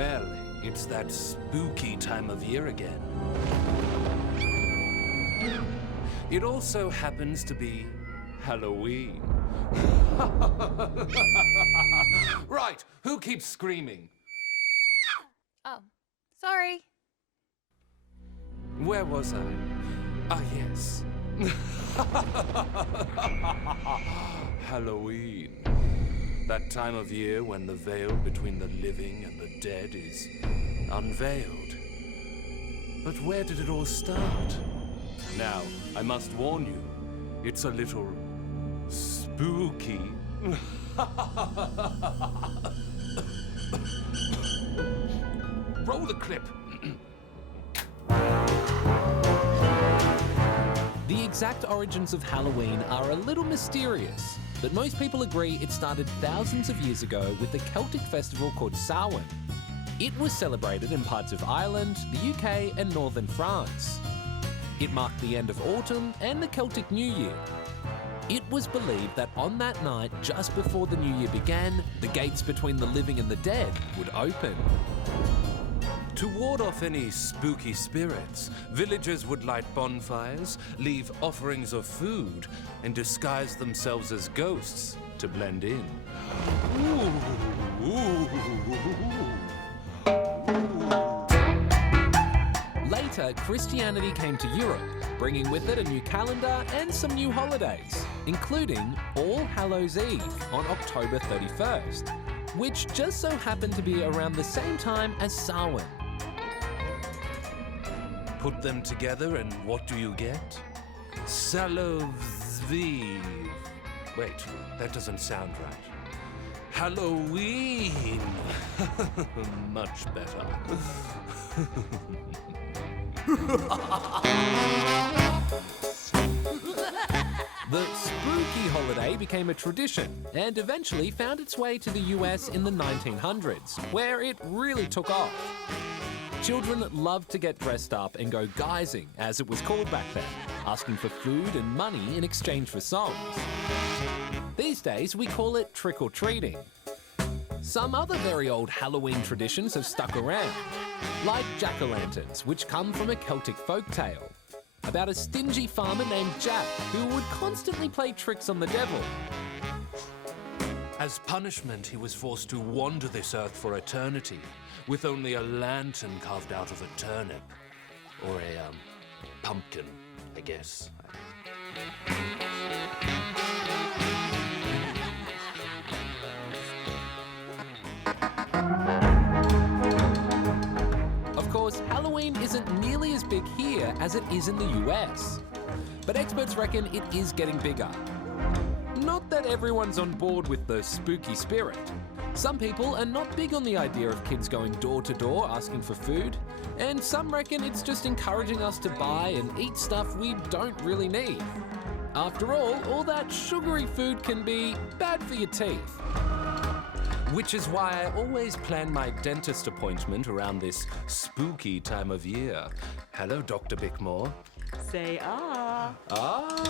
Well, it's that spooky time of year again. It also happens to be Halloween. Right, who keeps screaming? Oh, sorry. Where was I? Ah, yes. Halloween. That time of year when the veil between the living and the dead is unveiled. But where did it all start? Now, I must warn you, it's a little spooky. Roll the clip. The exact origins of Halloween are a little mysterious, but most people agree it started thousands of years ago with a Celtic festival called Samhain. It was celebrated in parts of Ireland, the UK, and northern France. It marked the end of autumn and the Celtic New Year. It was believed that on that night, just before the New Year began, the gates between the living and the dead would open. To ward off any spooky spirits, villagers would light bonfires, leave offerings of food, and disguise themselves as ghosts to blend in. Later, Christianity came to Europe, bringing with it a new calendar and some new holidays, including All Hallows Eve on October 31st, which just so happened to be around the same time as Samhain. Put them together and what do you get? Salovsviv. Wait, that doesn't sound right. Halloween. Much better. The spooky holiday became a tradition and eventually found its way to the US in the 1900s, where it really took off. Children loved to get dressed up and go guising, as it was called back then, asking for food and money in exchange for songs. These days, we call it trick-or-treating. Some other very old Halloween traditions have stuck around, like jack-o'-lanterns, which come from a Celtic folktale about a stingy farmer named Jack who would constantly play tricks on the devil. As punishment, he was forced to wander this earth for eternity, with only a lantern carved out of a turnip. Or a, pumpkin, I guess. Of course, Halloween isn't nearly as big here as it is in the US. But experts reckon it is getting bigger. Not that everyone's on board with the spooky spirit. Some people are not big on the idea of kids going door to door asking for food, and some reckon it's just encouraging us to buy and eat stuff we don't really need. After all that sugary food can be bad for your teeth. Which is why I always plan my dentist appointment around this spooky time of year. Hello, Dr. Bickmore. Say ah. Ah!